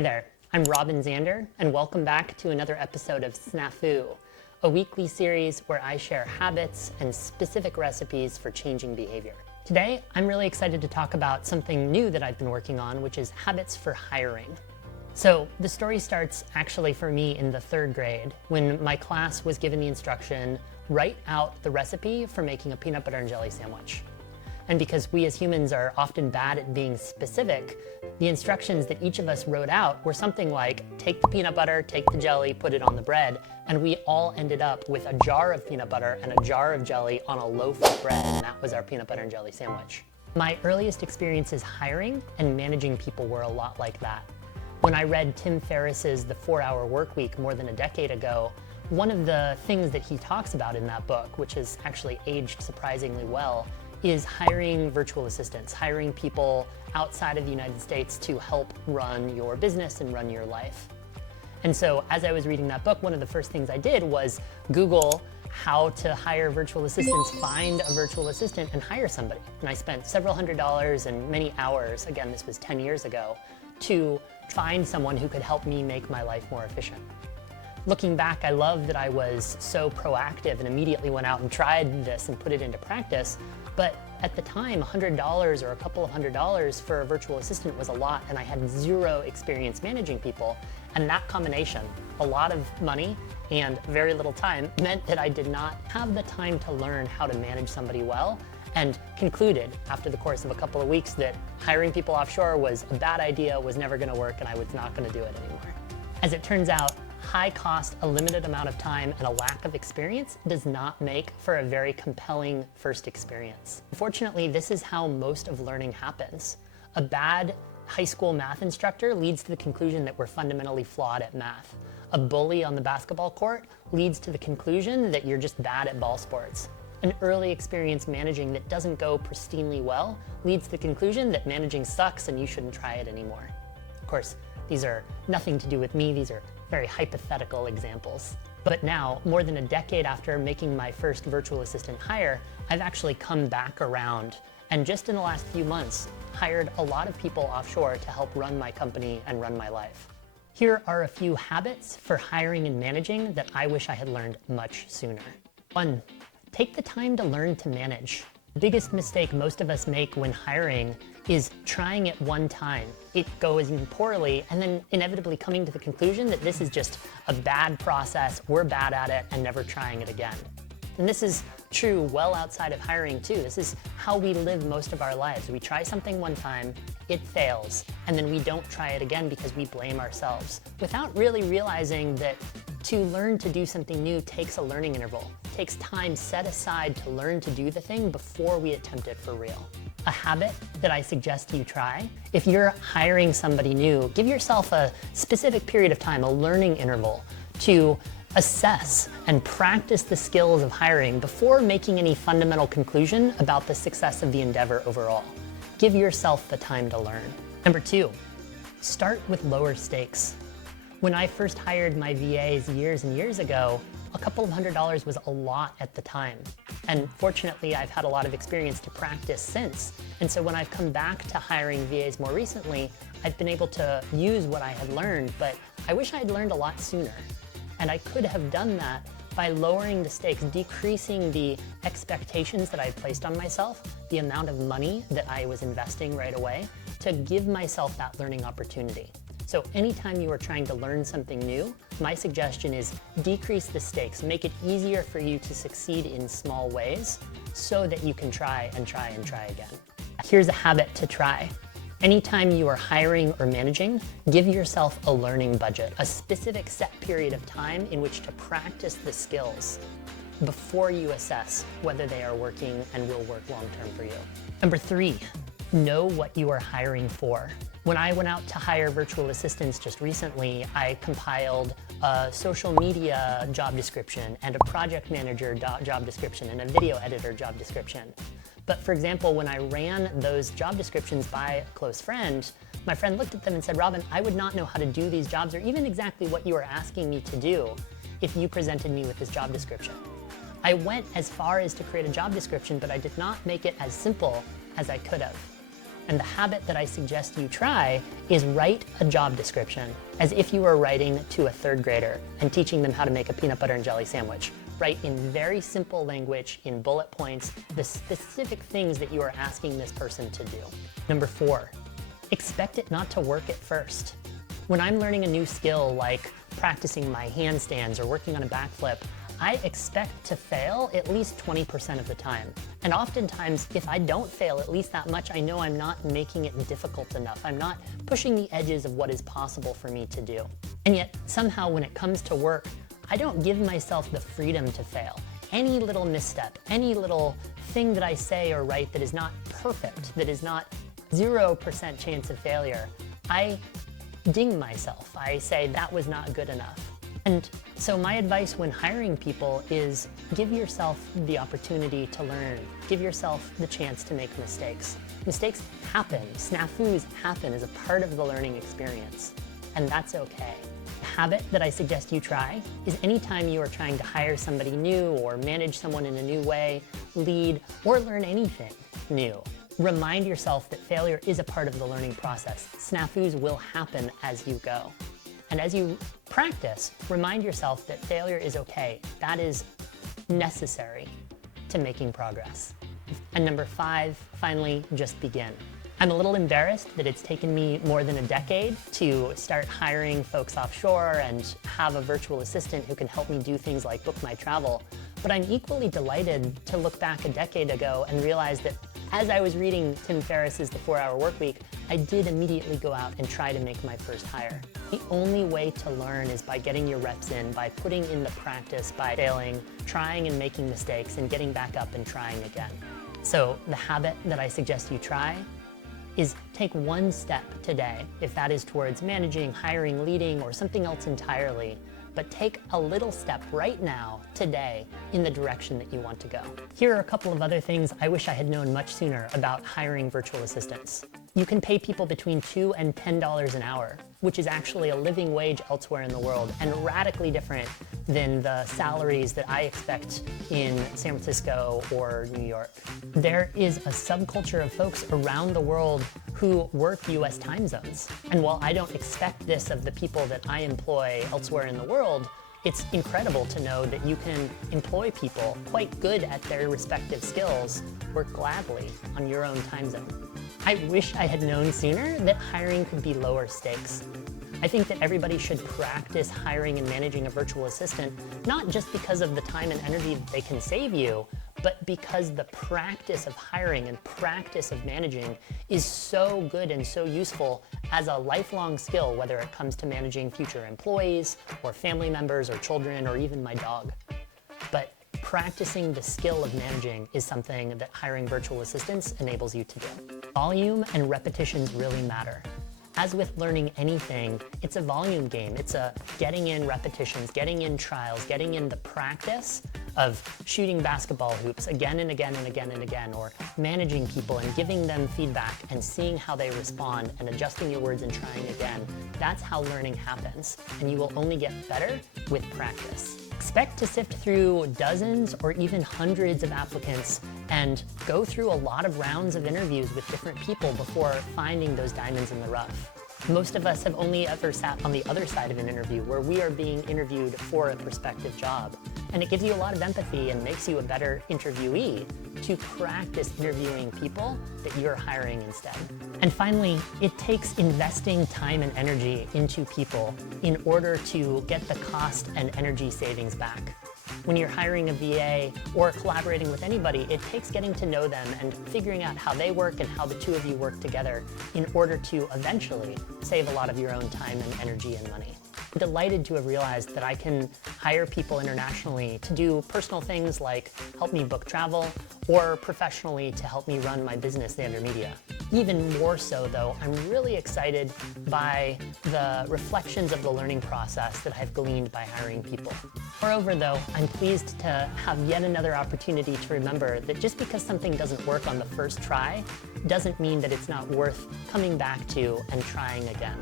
Hi there, I'm Robin Zander, and welcome back to another episode of Snafu, a weekly series where I share habits and specific recipes for changing behavior. Today, I'm really excited to talk about something new that I've been working on, which is habits for hiring. So the story starts actually for me in the 3rd grade when my class was given the instruction, write out the recipe for making a peanut butter and jelly sandwich. And because we as humans are often bad at being specific, the instructions that each of us wrote out were something like, take the peanut butter, take the jelly, put it on the bread, and we all ended up with a jar of peanut butter and a jar of jelly on a loaf of bread, and that was our peanut butter and jelly sandwich. My earliest experiences hiring and managing people were a lot like that. When I read Tim Ferriss's The 4-Hour Workweek more than a decade ago, one of the things that he talks about in that book, which has actually aged surprisingly well, is hiring virtual assistants, hiring people outside of the United States to help run your business and run your life. And so as I was reading that book, one of the first things I did was Google how to hire virtual assistants, find a virtual assistant and hire somebody. And I spent several $100s and many hours, again, this was 10 years ago, to find someone who could help me make my life more efficient. Looking back, I love that I was so proactive and immediately went out and tried this and put it into practice. But at the time, $100 or a couple of $100s for a virtual assistant was a lot, and I had zero experience managing people. And that combination, a lot of money and very little time, meant that I did not have the time to learn how to manage somebody well, and concluded after the course of a couple of weeks that hiring people offshore was a bad idea, was never going to work, and I was not going to do it anymore. As it turns out, high cost, a limited amount of time, and a lack of experience does not make for a very compelling first experience. Unfortunately, this is how most of learning happens. A bad high school math instructor leads to the conclusion that we're fundamentally flawed at math. A bully on the basketball court leads to the conclusion that you're just bad at ball sports. An early experience managing that doesn't go pristinely well leads to the conclusion that managing sucks and you shouldn't try it anymore. Of course, these are nothing to do with me, these are very hypothetical examples. But now, more than a decade after making my first virtual assistant hire, I've actually come back around and just in the last few months, hired a lot of people offshore to help run my company and run my life. Here are a few habits for hiring and managing that I wish I had learned much sooner. 1, take the time to learn to manage. The biggest mistake most of us make when hiring is trying it one time. It goes poorly and then inevitably coming to the conclusion that this is just a bad process, we're bad at it, and never trying it again. And this is true well outside of hiring too. This is how we live most of our lives. We try something one time, it fails, and then we don't try it again because we blame ourselves, without really realizing that to learn to do something new takes a learning interval. It takes time set aside to learn to do the thing before we attempt it for real. A habit that I suggest you try, if you're hiring somebody new, give yourself a specific period of time, a learning interval, to assess and practice the skills of hiring before making any fundamental conclusion about the success of the endeavor overall. Give yourself the time to learn. Number 2, start with lower stakes. When I first hired my VAs years and years ago, a couple of $100s was a lot at the time. And fortunately, I've had a lot of experience to practice since. And so when I've come back to hiring VAs more recently, I've been able to use what I had learned, but I wish I had learned a lot sooner. And I could have done that by lowering the stakes, decreasing the expectations that I placed on myself, the amount of money that I was investing right away, to give myself that learning opportunity. So anytime you are trying to learn something new, my suggestion is decrease the stakes, make it easier for you to succeed in small ways so that you can try and try and try again. Here's a habit to try. Anytime you are hiring or managing, give yourself a learning budget, a specific set period of time in which to practice the skills before you assess whether they are working and will work long-term for you. Number 3, know what you are hiring for. When I went out to hire virtual assistants just recently, I compiled a social media job description and a project manager job description and a video editor job description. But for example, when I ran those job descriptions by a close friend, my friend looked at them and said, Robin, I would not know how to do these jobs or even exactly what you are asking me to do if you presented me with this job description. I went as far as to create a job description, but I did not make it as simple as I could have. And the habit that I suggest you try is write a job description as if you were writing to a third grader and teaching them how to make a peanut butter and jelly sandwich. Write in very simple language, in bullet points, the specific things that you are asking this person to do. Number 4, expect it not to work at first. When I'm learning a new skill like practicing my handstands or working on a backflip, I expect to fail at least 20% of the time. And oftentimes, if I don't fail at least that much, I know I'm not making it difficult enough. I'm not pushing the edges of what is possible for me to do. And yet, somehow when it comes to work, I don't give myself the freedom to fail. Any little misstep, any little thing that I say or write that is not perfect, that is not 0% chance of failure, I ding myself. I say that was not good enough. And so my advice when hiring people is give yourself the opportunity to learn. Give yourself the chance to make mistakes. Mistakes happen. Snafus happen as a part of the learning experience. And that's okay. The habit that I suggest you try is anytime you are trying to hire somebody new or manage someone in a new way, lead, or learn anything new, remind yourself that failure is a part of the learning process. Snafus will happen as you go. And as you practice, remind yourself that failure is okay. That is necessary to making progress. And number 5, finally, just begin. I'm a little embarrassed that it's taken me more than a decade to start hiring folks offshore and have a virtual assistant who can help me do things like book my travel. But I'm equally delighted to look back a decade ago and realize that as I was reading Tim Ferriss's The 4-Hour Workweek, I did immediately go out and try to make my first hire. The only way to learn is by getting your reps in, by putting in the practice, by failing, trying and making mistakes, and getting back up and trying again. So the habit that I suggest you try is take one step today, if that is towards managing, hiring, leading, or something else entirely, but take a little step right now, today, in the direction that you want to go. Here are a couple of other things I wish I had known much sooner about hiring virtual assistants. You can pay people between $2 and $10 an hour, which is actually a living wage elsewhere in the world and radically different than the salaries that I expect in San Francisco or New York. There is a subculture of folks around the world who work US time zones. And while I don't expect this of the people that I employ elsewhere in the world, it's incredible to know that you can employ people quite good at their respective skills, work gladly on your own time zone. I wish I had known sooner that hiring could be lower stakes. I think that everybody should practice hiring and managing a virtual assistant, not just because of the time and energy that they can save you, but because the practice of hiring and practice of managing is so good and so useful as a lifelong skill, whether it comes to managing future employees or family members or children or even my dog. But practicing the skill of managing is something that hiring virtual assistants enables you to do. Volume and repetitions really matter. As with learning anything, it's a volume game. It's a getting in repetitions, getting in trials, getting in the practice of shooting basketball hoops again and again and again and again, or managing people and giving them feedback and seeing how they respond and adjusting your words and trying again. That's how learning happens, and you will only get better with practice. Expect to sift through dozens or even hundreds of applicants and go through a lot of rounds of interviews with different people before finding those diamonds in the rough. Most of us have only ever sat on the other side of an interview where we are being interviewed for a prospective job. And it gives you a lot of empathy and makes you a better interviewee to practice interviewing people that you're hiring instead. And finally, it takes investing time and energy into people in order to get the cost and energy savings back. When you're hiring a VA or collaborating with anybody, it takes getting to know them and figuring out how they work and how the two of you work together in order to eventually save a lot of your own time and energy and money. I'm delighted to have realized that I can hire people internationally to do personal things like help me book travel, or professionally to help me run my business, Xander Media. Even more so though, I'm really excited by the reflections of the learning process that I've gleaned by hiring people. Moreover though, I'm pleased to have yet another opportunity to remember that just because something doesn't work on the first try, doesn't mean that it's not worth coming back to and trying again.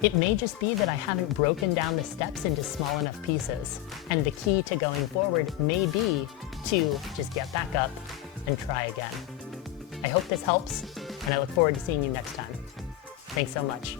It may just be that I haven't broken down the steps into small enough pieces, and the key to going forward may be to just get back up and try again. I hope this helps, and I look forward to seeing you next time. Thanks so much.